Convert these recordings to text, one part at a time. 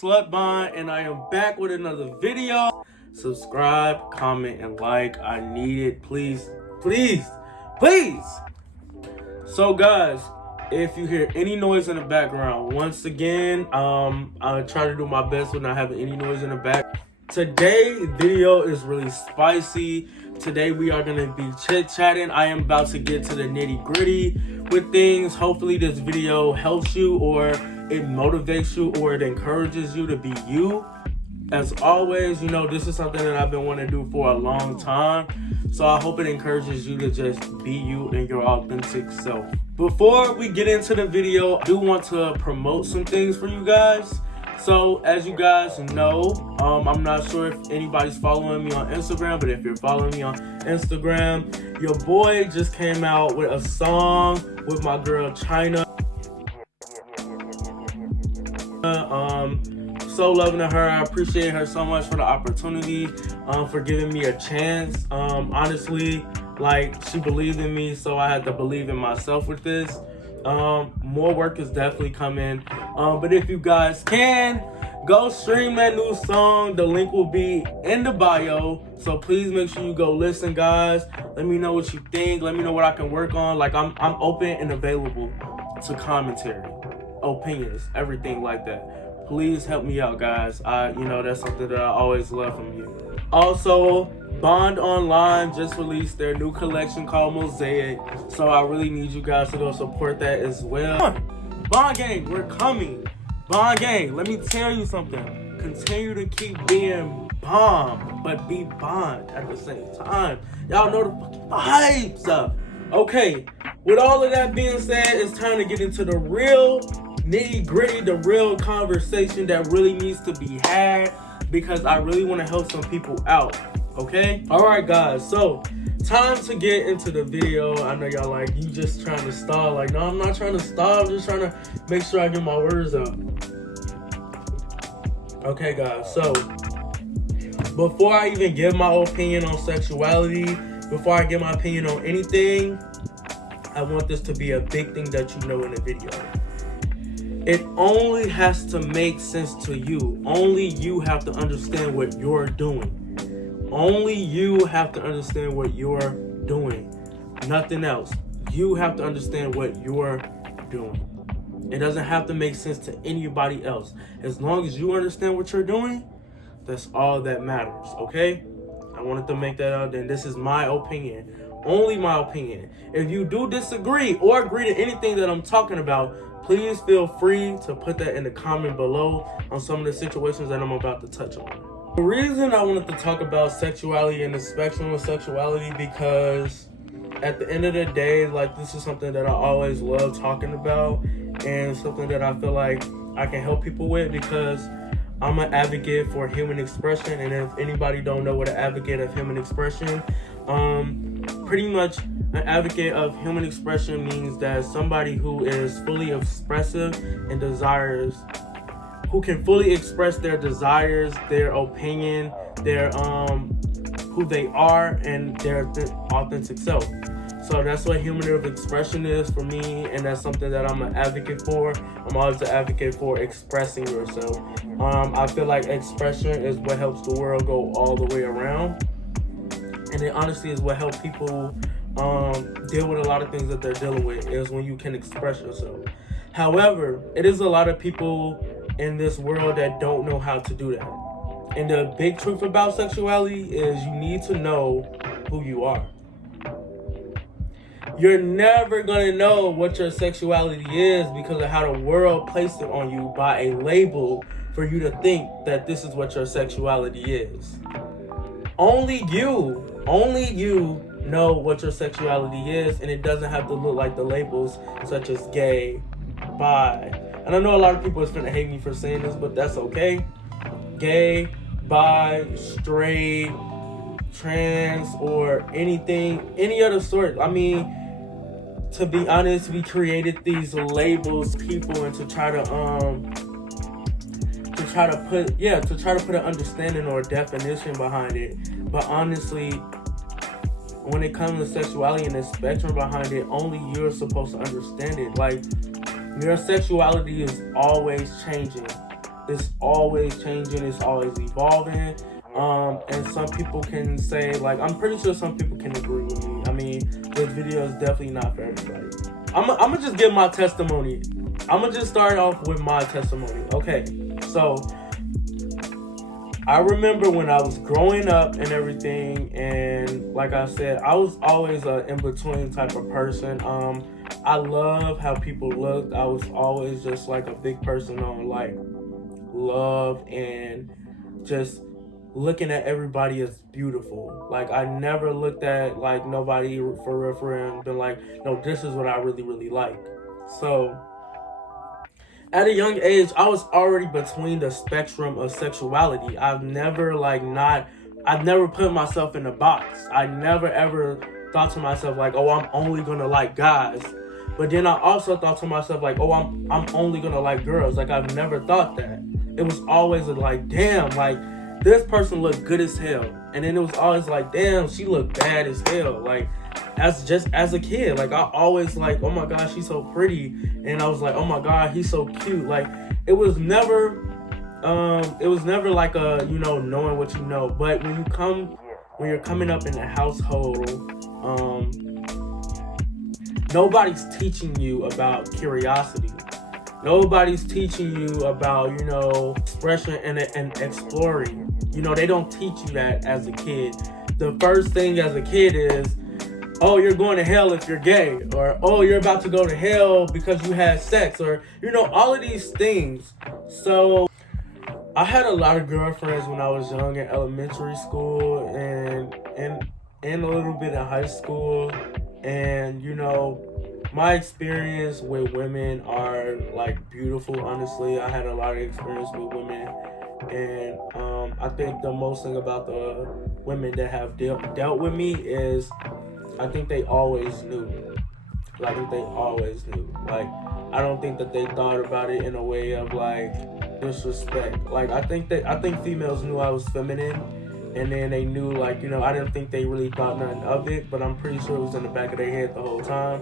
SLUTBONDE, and I am back with another video. Subscribe, comment, and like. I need it, please, please, please. So guys, if you hear any noise in the background, once again, I try to do my best with not having any noise in the back. Today's video is really spicy. Today we are gonna be chit-chatting. I am about to get to the nitty-gritty with things. Hopefully this video helps you, or it motivates you, or it encourages you to be you. As always, you know, this is something that I've been wanting to do for a long time. So I hope it encourages you to just be you and your authentic self. Before we get into the video, I do want to promote some things for you guys. So as you guys know, I'm not sure if anybody's following me on Instagram, but if you're following me on Instagram, your boy just came out with a song with my girl China. So loving to her. I appreciate her so much for the opportunity, for giving me a chance. Honestly, like, she believed in me, so I had to believe in myself with this. More work is definitely coming, but if you guys can, go stream that new song. The link will be in the bio, so please make sure you go listen, guys. Let me know what you think. Let me know what I can work on. Like, I'm open and available to commentary, opinions, everything like that. Please help me out, guys. You know, that's something that I always love from you. Also, Bond Online just released their new collection called Mosaic, so I really need you guys to go support that as well. Bond Gang, we're coming. Bond Gang, let me tell you something. Continue to keep being bomb, but be Bond at the same time. Y'all know the fucking vibes up. Okay, with all of that being said, it's time to get into the real nitty-gritty, the real conversation that really needs to be had, because I really want to help some people out. Okay, all right guys, so time to get into the video. I know y'all like, you just trying to stall. Like, no, I'm not trying to stall. I'm just trying to make sure I get my words out. Okay guys, so before I even give my opinion on sexuality, before I give my opinion on anything, I want this to be a big thing that you know in the video. It only has to make sense to you. Only you have to understand what you're doing. Only you have to understand what you're doing. Nothing else. You have to understand what you're doing. It doesn't have to make sense to anybody else. As long as you understand what you're doing, that's all that matters, okay? I wanted to make that out, and this is my opinion. Only my opinion. If you do disagree or agree to anything that I'm talking about, please feel free to put that in the comment below on some of the situations that I'm about to touch on. The reason I wanted to talk about sexuality and the spectrum of sexuality, because at the end of the day, like, this is something that I always love talking about, and something that I feel like I can help people with, because I'm an advocate for human expression. And if anybody don't know what an advocate of human expression, pretty much an advocate of human expression means that somebody who is fully expressive and desires, who can fully express their desires, their opinion, their who they are, and their authentic self. So that's what human expression is for me, and that's something that I'm an advocate for. I'm always an advocate for expressing yourself. I feel like expression is what helps the world go all the way around, and it honestly is what helps people deal with a lot of things that they're dealing with, is when you can express yourself. However, it is a lot of people in this world that don't know how to do that. And the big truth about sexuality is you need to know who you are. You're never gonna know what your sexuality is because of how the world placed it on you by a label for you to think that this is what your sexuality is. Only you know what your sexuality is, and it doesn't have to look like the labels such as gay, bi. And I know a lot of people is finna hate me for saying this, but that's okay. Gay, bi, straight, trans, or anything, any other sort. I mean, to be honest, we created these labels, people, and to try to put an understanding or a definition behind it. But honestly, when it comes to sexuality and the spectrum behind it, only you're supposed to understand it. Like, your sexuality is always changing. it's always changing, it's always evolving. And some people can say, like, I'm pretty sure some people can agree with me. I mean, this video is definitely not for everybody. I'm gonna just give my testimony. I'm gonna just start off with my testimony. Okay, so I remember when I was growing up and everything, and like I said, I was always an in-between type of person. I love how people looked. I was always just like a big person on like love and just looking at everybody as beautiful. Like, I never looked at like nobody for real and been like, no, this is what I really like. So at a young age, I was already between the spectrum of sexuality. I've never put myself in a box. I never ever thought to myself like, oh, I'm only gonna like guys. But then I also thought to myself like, oh, I'm only gonna like girls. Like, I've never thought that. It was always like, damn, like, this person looked good as hell. And then it was always like, damn, she looked bad as hell. Like, as a kid, like, I always like, oh my gosh, she's so pretty. And I was like, oh my god, he's so cute. Like, it was never like a, you know, knowing what you know. But when you're coming up in a household, nobody's teaching you about curiosity. Nobody's teaching you about, you know, expression and exploring. You know, they don't teach you that as a kid. The first thing as a kid is, oh, you're going to hell if you're gay, or oh, you're about to go to hell because you had sex, or, you know, all of these things. So I had a lot of girlfriends when I was young in elementary school and a little bit in high school. And, you know, my experience with women are like beautiful, honestly. I had a lot of experience with women, and I think the most thing about the women that have dealt with me is I think they always knew. Like, I don't think that they thought about it in a way of like disrespect. Like, I think females knew I was feminine, and then they knew, like, you know, I didn't think they really thought nothing of it, but I'm pretty sure it was in the back of their head the whole time.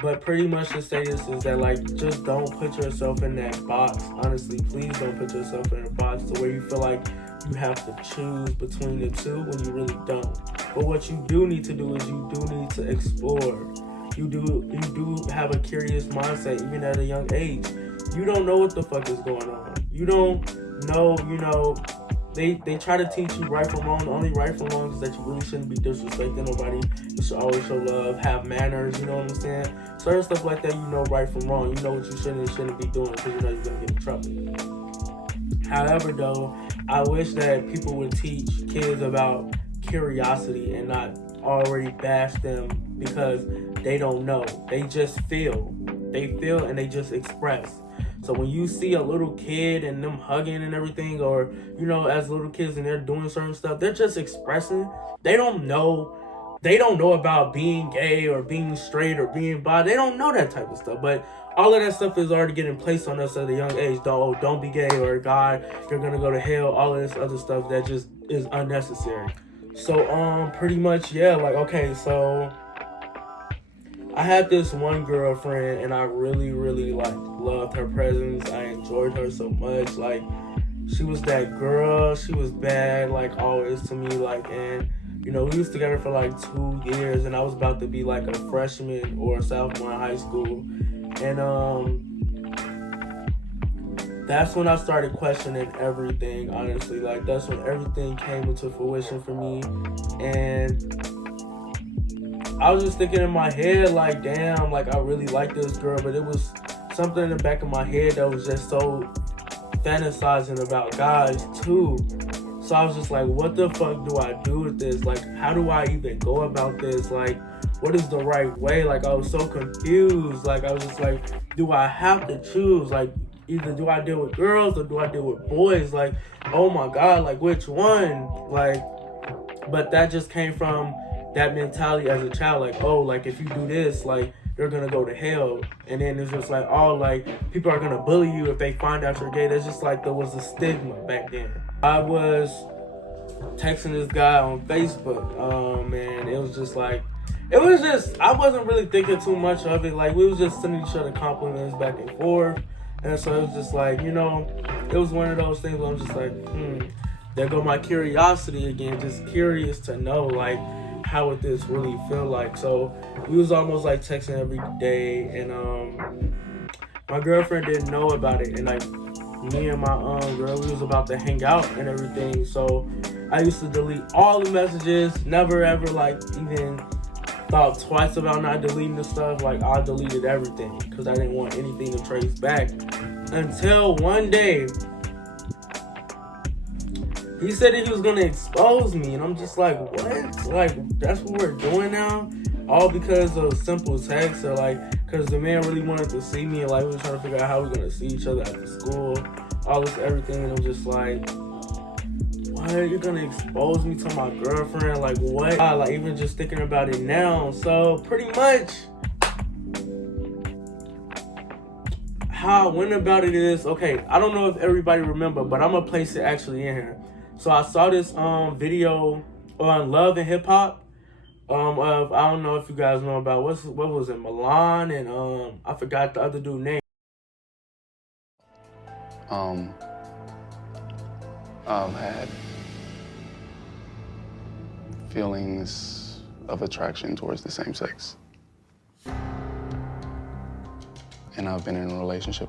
But pretty much to say this is that, like, just don't put yourself in that box. Honestly, please don't put yourself in a box to where you feel like you have to choose between the two when you really don't. But what you do need to do is you do need to explore. You do have a curious mindset even at a young age. You don't know what the fuck is going on. You don't know, you know, they try to teach you right from wrong. The only right from wrong is that you really shouldn't be disrespecting nobody. You should always show love, have manners, you know what I'm saying? Certain stuff like that, you know right from wrong. You know what you should and shouldn't be doing because you know you're going to get in trouble. However, though, I wish that people would teach kids about curiosity and not already bash them because they don't know. They just feel. They feel and they just express. So when you see a little kid and them hugging and everything, or, you know, as little kids and they're doing certain stuff, they're just expressing. They don't know about being gay or being straight or being bi. They don't know that type of stuff. But all of that stuff is already getting placed on us at a young age. Don't be gay, or God, you're gonna go to hell. All of this other stuff that just is unnecessary. So pretty much, yeah, like, okay, so I had this one girlfriend and I really like loved her presence. I enjoyed her so much. Like, she was that girl. She was bad, like, always to me. Like, and, you know, we was together for like 2 years and I was about to be like a freshman or a sophomore in high school. And that's when I started questioning everything, honestly. Like, that's when everything came into fruition for me. And I was just thinking in my head, like, damn, like, I really like this girl, but it was something in the back of my head that was just so fantasizing about guys, too. So I was just like, what the fuck do I do with this? Like, how do I even go about this? Like, what is the right way? Like, I was so confused. Like, I was just like, do I have to choose? Like, either do I deal with girls or do I deal with boys? Like, oh my God, like, which one? Like, but that just came from that mentality as a child, like, oh, like, if you do this, like, you're gonna go to hell. And then it's just like, oh, like, people are gonna bully you if they find out you're gay. That's just like, there was a stigma back then. I was texting this guy on Facebook, and it was just like, I wasn't really thinking too much of it. Like, we was just sending each other compliments back and forth. And so it was just like, you know, it was one of those things where I'm just like, there go my curiosity again, just curious to know, like, how would this really feel like? So we was almost like texting every day, and my girlfriend didn't know about it, and like me and my girl, we was about to hang out and everything. So I used to delete all the messages, never ever like even thought twice about not deleting the stuff. Like, I deleted everything because I didn't want anything to trace back, until one day he said that he was gonna expose me, and I'm just like, what? Like, that's what we're doing now? All because of simple text, or like, because the man really wanted to see me, and like, we were trying to figure out how we're gonna see each other after school, all this, everything, and I'm just like, what? You're gonna expose me to my girlfriend? Like, what? Like, even just thinking about it now. So, pretty much, how I went about it is, okay, I don't know if everybody remember, but I'm gonna place it actually in here. So I saw this video on Love and Hip Hop of, I don't know if you guys know about, what was it, Milan, and I forgot the other dude's name. I've had feelings of attraction towards the same sex. And I've been in a relationship.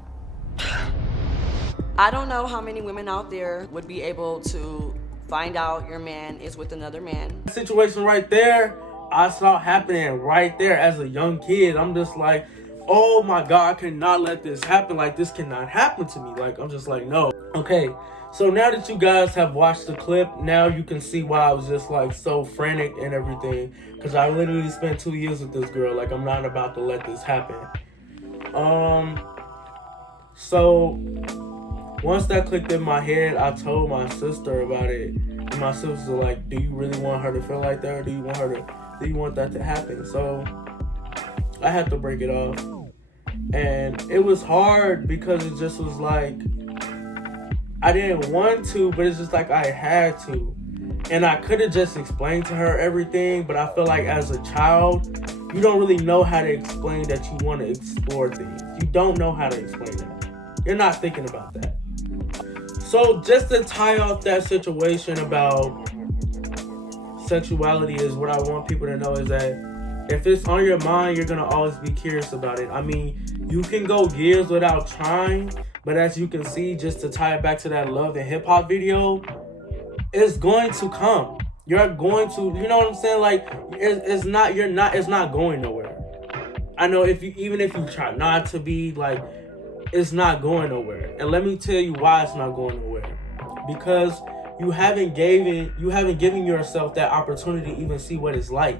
I don't know how many women out there would be able to find out your man is with another man. The situation right there, I saw happening right there as a young kid. I'm just like, oh my God, I cannot let this happen. Like, this cannot happen to me. Like, I'm just like, no. Okay, so now that you guys have watched the clip, now you can see why I was just like so frantic and everything. Because I literally spent 2 years with this girl. Like, I'm not about to let this happen. So once that clicked in my head, I told my sister about it. And my sister was like, do you really want her to feel like that? Or do you want that to happen? So I had to break it off. And it was hard because it just was like, I didn't want to, but it's just like I had to. And I could have just explained to her everything, but I feel like as a child, you don't really know how to explain that you want to explore things. You don't know how to explain that. You're not thinking about that. So just to tie off that situation about sexuality, is what I want people to know is that if it's on your mind, you're going to always be curious about it. I mean, you can go years without trying, but as you can see, just to tie it back to that Love and Hip Hop video, it's going to come. You're going to, you know what I'm saying? Like, it's not going nowhere. I know even if you try not to be, like, it's not going nowhere. And let me tell you why it's not going nowhere. Because you haven't given yourself that opportunity to even see what it's like.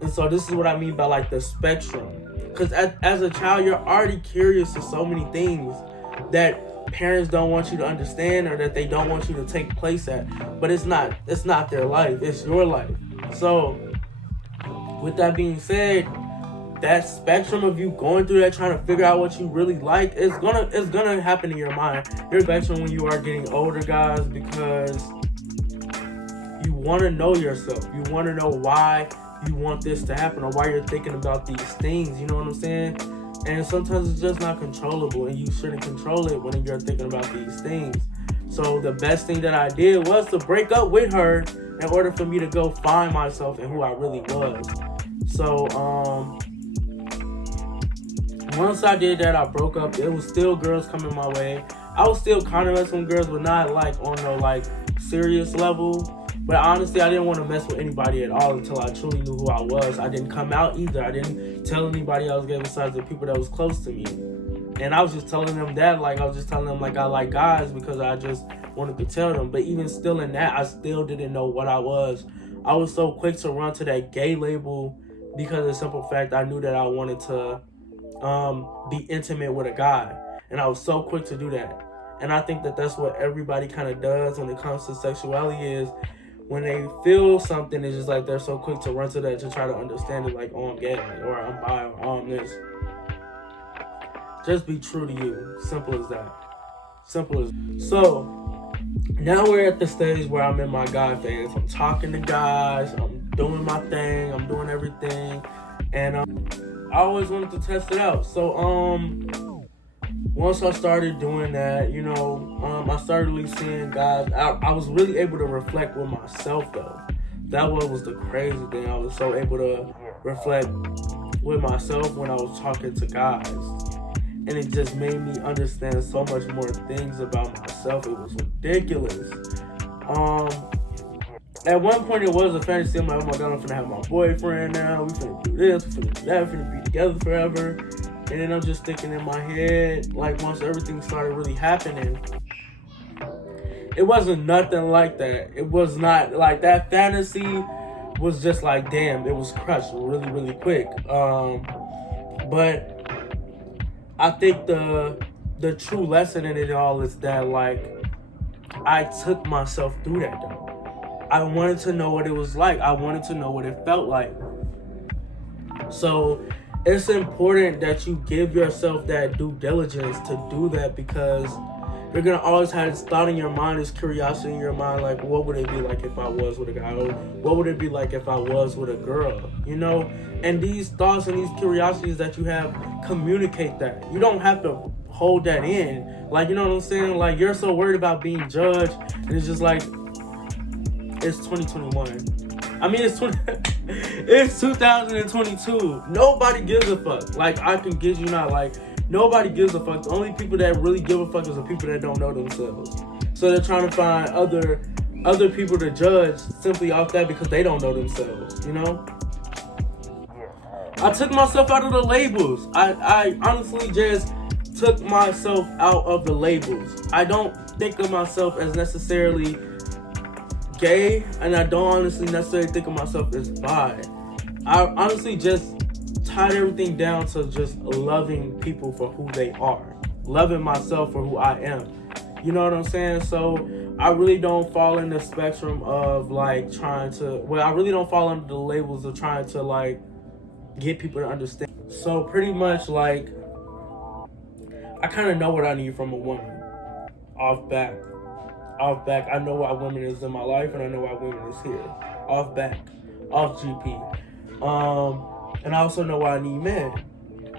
And so this is what I mean by like the spectrum. Because as a child, you're already curious to so many things that parents don't want you to understand, or that they don't want you to take place at. But it's not their life, it's your life. So with that being said, that spectrum of you going through that, trying to figure out what you really like, it's gonna happen in your mind. Your spectrum when you are getting older, guys, because you want to know yourself. You want to know why you want this to happen, or why you're thinking about these things. You know what I'm saying? And sometimes it's just not controllable, and you shouldn't control it when you're thinking about these things. So the best thing that I did was to break up with her in order for me to go find myself and who I really was. So once I did that, I broke up. It was still girls coming my way. I was still kind of messing with girls, but not like on no like serious level. But honestly, I didn't want to mess with anybody at all until I truly knew who I was. I didn't come out either. I didn't tell anybody I was gay besides the people that was close to me. And I was just telling them that, like, I was just telling them like I like guys because I just wanted to tell them. But even still in that, I still didn't know what I was. I was so quick to run to that gay label because of the simple fact I knew that I wanted to be intimate with a guy. And I was so quick to do that. And I think that that's what everybody kind of does when it comes to sexuality, is when they feel something, it's just like they're so quick to run to that to try to understand it, like, oh, I'm gay, or I'm bi, or oh, I'm this. Just be true to you. Simple as that. Simple as. So now we're at the stage where I'm in my guy phase. I'm talking to guys, I'm doing my thing, I'm doing everything, and I always wanted to test it out. So once I started doing that, you know, I started really seeing guys. I was really able to reflect with myself, though. That was the crazy thing. I was so able to reflect with myself when I was talking to guys. And it just made me understand so much more things about myself. It was ridiculous. At one point it was a fantasy. I'm like, oh my God, I'm finna have my boyfriend now. We finna do this, we finna do that, we finna be together forever. And then I'm just thinking in my head, like once everything started really happening, it wasn't nothing like that. It was not like that fantasy was just like, damn, it was crushed really, really quick. But I think the true lesson in it all is that, like, I took myself through that, though. I wanted to know what it was like. I wanted to know what it felt like. So it's important that you give yourself that due diligence to do that, because you're going to always have this thought in your mind, this curiosity in your mind, like, what would it be like if I was with a guy? Or what would it be like if I was with a girl? You know? And these thoughts and these curiosities that you have, communicate that. You don't have to hold that in. Like, you know what I'm saying? Like, you're so worried about being judged, and it's just like, it's 2021. I mean, it's 2022. Nobody gives a fuck. Like, I can give you not, like, nobody gives a fuck. The only people that really give a fuck is the people that don't know themselves. So they're trying to find other people to judge simply off that because they don't know themselves, you know? I took myself out of the labels. I honestly just took myself out of the labels. I don't think of myself as necessarily gay, and I don't honestly necessarily think of myself as bi. I honestly just tied everything down to just loving people for who they are, loving myself for who I am. You know what I'm saying? So I really don't fall in the spectrum of like trying to, I really don't fall under the labels of trying to like get people to understand. So pretty much like I kind of know what I need from a woman off back. I know why women is in my life, and I know why women is here. Off GP. And I also know why I need men.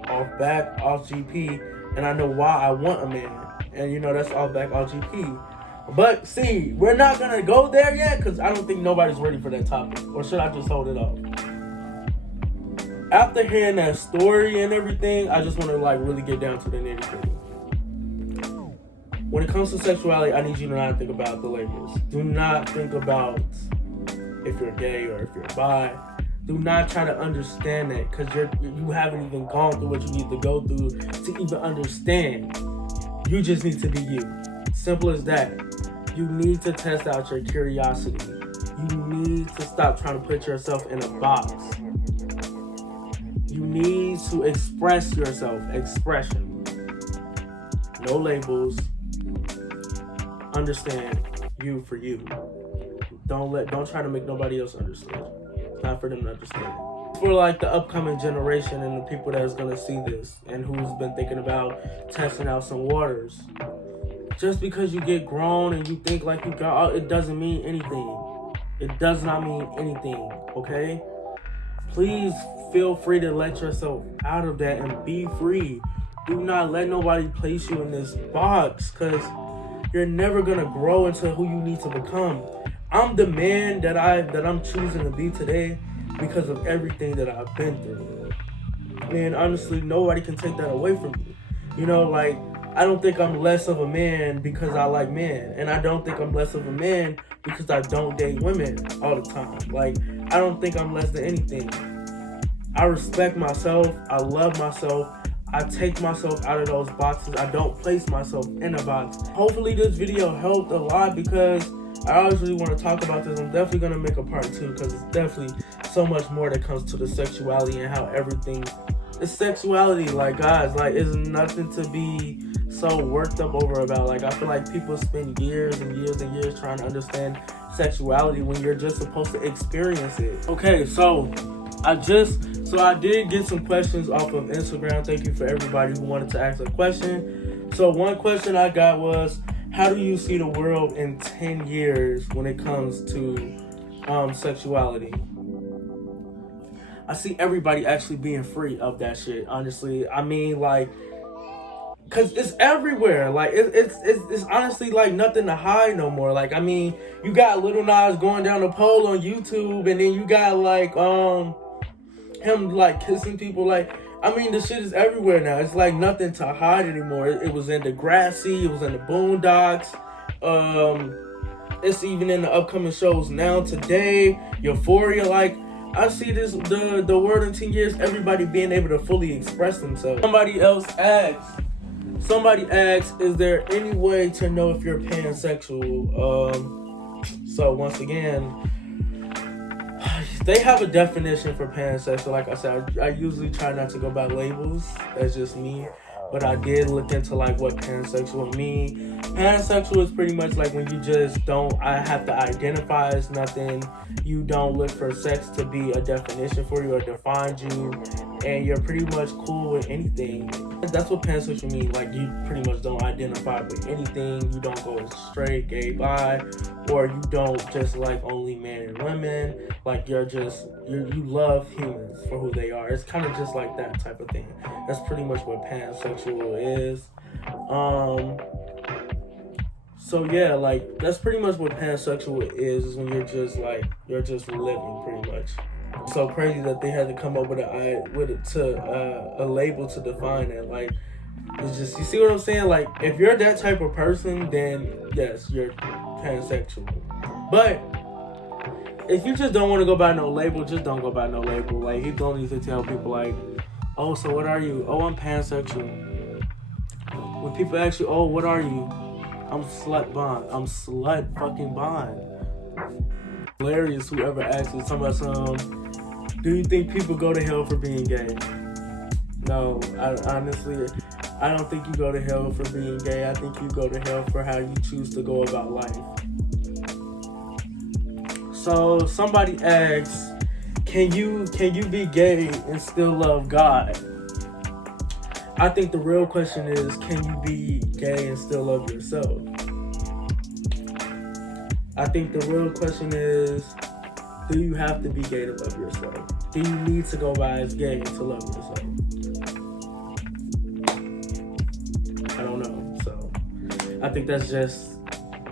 Off GP, and I know why I want a man. And you know, that's off GP. But see, we're not gonna go there yet, because I don't think nobody's ready for that topic. Or should I just hold it off? After hearing that story and everything, I just want to like really get down to the nitty-gritty. When it comes to sexuality, I need you to not think about the labels. Do not think about if you're gay or if you're bi. Do not try to understand that, because you haven't even gone through what you need to go through to even understand. You just need to be you. Simple as that. You need to test out your curiosity. You need to stop trying to put yourself in a box. You need to express yourself. Expression. No labels. Understand you for you. Don't try to make nobody else understand. It's not for them to understand. For like the upcoming generation and the people that's gonna see this and who's been thinking about testing out some waters. Just because you get grown and you think like you got, it doesn't mean anything. It does not mean anything, okay? Please feel free to let yourself out of that and be free. Do not let nobody place you in this box, because you're never gonna grow into who you need to become. I'm the man that I'm choosing to be today because of everything that I've been through. And honestly, nobody can take that away from me. You know, like, I don't think I'm less of a man because I like men. And I don't think I'm less of a man because I don't date women all the time. Like, I don't think I'm less than anything. I respect myself. I love myself. I take myself out of those boxes. I don't place myself in a box. Hopefully this video helped a lot, because I always really want to talk about this. I'm definitely going to make a part 2, because it's definitely so much more that comes to the sexuality and how everything is sexuality. Like, guys, like, it's nothing to be so worked up over about. Like, I feel like people spend years and years and years trying to understand sexuality when you're just supposed to experience it. Okay, so I did get some questions off of Instagram. Thank you for everybody who wanted to ask a question. So one question I got was, how do you see the world in 10 years when it comes to sexuality? I see everybody actually being free of that shit, honestly. I mean, like, Cause it's everywhere. Like it's honestly like nothing to hide no more. Like I mean, you got Lil Nas going down the pole on YouTube, and then you got like him like kissing people. Like I mean, the shit is everywhere now. It's like nothing to hide anymore. It was in Degrassi. It was in the Boondocks. It's even in the upcoming shows now. Today, Euphoria. Like I see this the world in 10 years. Everybody being able to fully express themselves. Somebody asks, is there any way to know if you're pansexual? So once again, they have a definition for pansexual. Like I said, I usually try not to go by labels. That's just me. But I did look into like what pansexual mean. Pansexual is pretty much like when you just I have to identify as nothing. You don't look for sex to be a definition for you or define you. And you're pretty much cool with anything. That's what pansexual means. Like you pretty much don't identify with anything. You don't go straight, gay, bi, or you don't just like only men and women. Like you love humans for who they are. It's kind of just like that type of thing. That's pretty much what pansexual is. So yeah, like that's pretty much what pansexual is when you're just living pretty much. So crazy that they had to come up with a label to define it. Like it's just, you see what I'm saying? Like if you're that type of person, then yes, you're pansexual. But if you just don't want to go by no label, just don't go by no label. Like you don't need to tell people like, oh, so what are you? Oh, I'm pansexual. When people ask you, oh, what are you? I'm SLUTBONDE. I'm slut fucking bond. Hilarious whoever asks is talking about some, do you think people go to hell for being gay? No, I don't think you go to hell for being gay. I think you go to hell for how you choose to go about life. So somebody asks, can you be gay and still love God? I think the real question is, can you be gay and still love yourself? I think the real question is, do you have to be gay to love yourself? Do you need to go by as gay to love yourself? I don't know. So I think that's just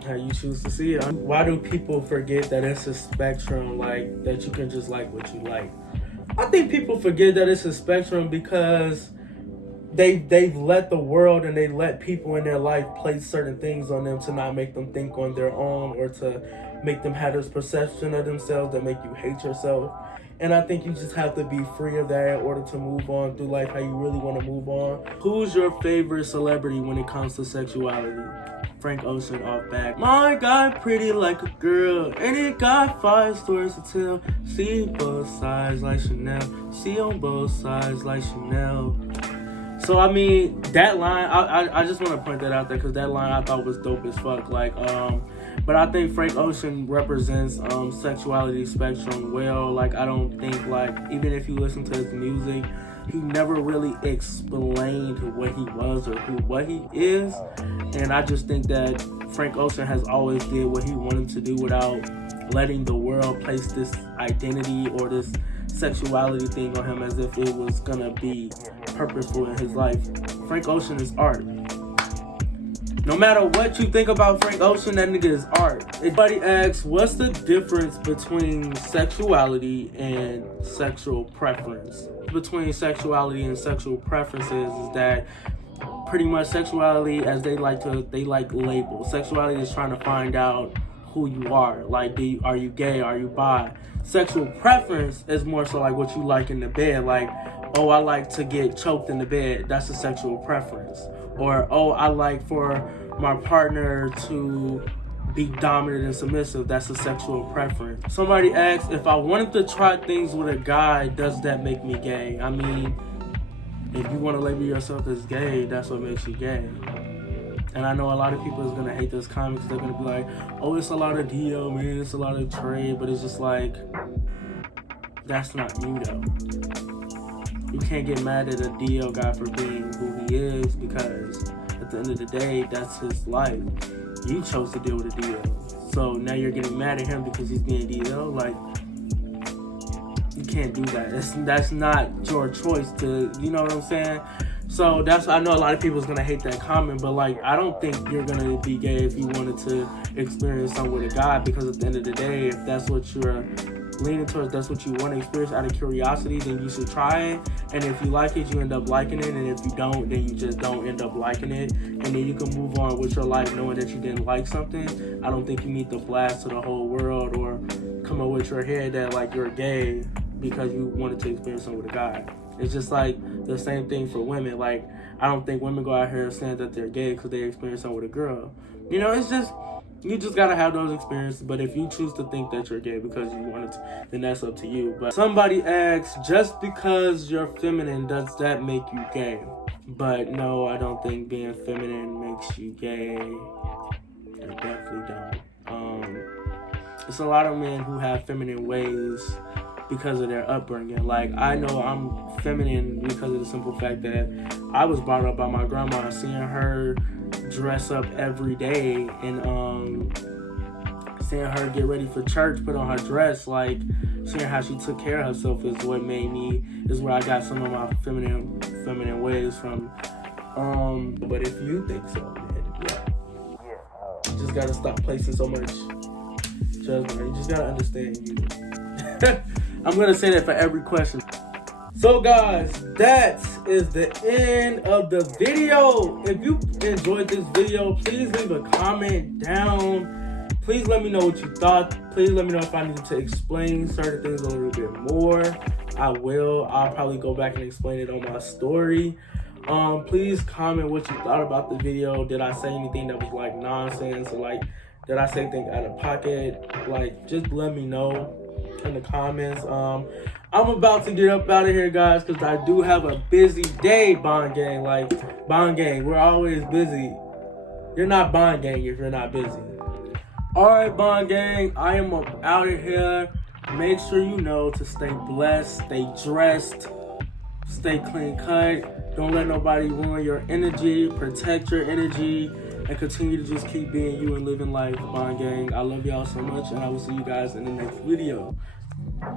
how you choose to see it. Why do people forget that it's a spectrum, like that you can just like what you like? I think people forget that it's a spectrum because they've let the world and they let people in their life place certain things on them to not make them think on their own or to make them have this perception of themselves that make you hate yourself. And I think you just have to be free of that in order to move on through life how you really want to move on. Who's your favorite celebrity when it comes to sexuality? Frank Ocean off back. My guy pretty like a girl, and he got 5 stories to tell. See both sides like Chanel. See on both sides like Chanel. So I mean, that line, I just want to point that out there because that line I thought was dope as fuck. Like, but I think Frank Ocean represents sexuality spectrum well. Like, I don't think, like, even if you listen to his music, he never really explained what he was or what he is. And I just think that Frank Ocean has always did what he wanted to do without letting the world place this identity or this sexuality thing on him as if it was gonna be purposeful in his life. Frank Ocean is art. No matter what you think about Frank Ocean, that nigga is art. Everybody asks, what's the difference between sexuality and sexual preference? Between sexuality and sexual preferences is that pretty much sexuality, as they like labels. Sexuality is trying to find out who you are. Like, are you gay? Are you bi? Sexual preference is more so like what you like in the bed. Like, oh, I like to get choked in the bed. That's a sexual preference. Or, oh, I like for my partner to be dominant and submissive. That's a sexual preference. Somebody asked, if I wanted to try things with a guy, does that make me gay? I mean, if you want to label yourself as gay, that's what makes you gay. And I know a lot of people is going to hate this comment because they're going to be like, oh, it's a lot of DL, man, it's a lot of trade, but it's just like, that's not you, though. You can't get mad at a DL guy for being who he is because at the end of the day, that's his life. You chose to deal with a DL. So now you're getting mad at him because he's being DL. Like, you can't do that. That's not your choice to, you know what I'm saying? So that's, I know a lot of people's gonna hate that comment, but like, I don't think you're gonna be gay if you wanted to experience something with a guy, because at the end of the day, if that's what you're leaning towards, that's what you want to experience out of curiosity, then you should try it. And if you like it, you end up liking it, and if you don't, then you just don't end up liking it, and then you can move on with your life knowing that you didn't like something. I don't think you need to blast to the whole world or come up with your head that like you're gay because you wanted to experience something with a guy. It's just like the same thing for women. Like, I don't think women go out here saying that they're gay because they experience something with a girl. You know, it's just, you just gotta have those experiences. But if you choose to think that you're gay because you wanted to, then that's up to you. But somebody asks, just because you're feminine, does that make you gay? But no, I don't think being feminine makes you gay. I definitely don't. It's a lot of men who have feminine ways because of their upbringing. Like, I know I'm feminine because of the simple fact that I was brought up by my grandma, seeing her dress up every day and seeing her get ready for church, put on her dress, like seeing how she took care of herself is what made me, is where I got some of my feminine ways from. But if you think so, man, yeah, you just gotta stop placing so much judgment. You just gotta understand you. I'm gonna say that for every question. So guys, that is the end of the video. If you enjoyed this video, please leave a comment down. Please let me know what you thought. Please let me know if I need to explain certain things a little bit more. I will. I'll probably go back and explain it on my story. Please comment what you thought about the video. Did I say anything that was like nonsense, or like did I say anything out of pocket? Like, just let me know in the comments. I'm about to get up out of here, guys, because I do have a busy day, Bond Gang. Like, Bond Gang, we're always busy. You're not Bond Gang if you're not busy. Alright, Bond Gang, I am up out of here. Make sure you know to stay blessed, stay dressed, stay clean cut. Don't let nobody ruin your energy. Protect your energy and continue to just keep being you and living life, Bond Gang. I love y'all so much, and I will see you guys in the next video.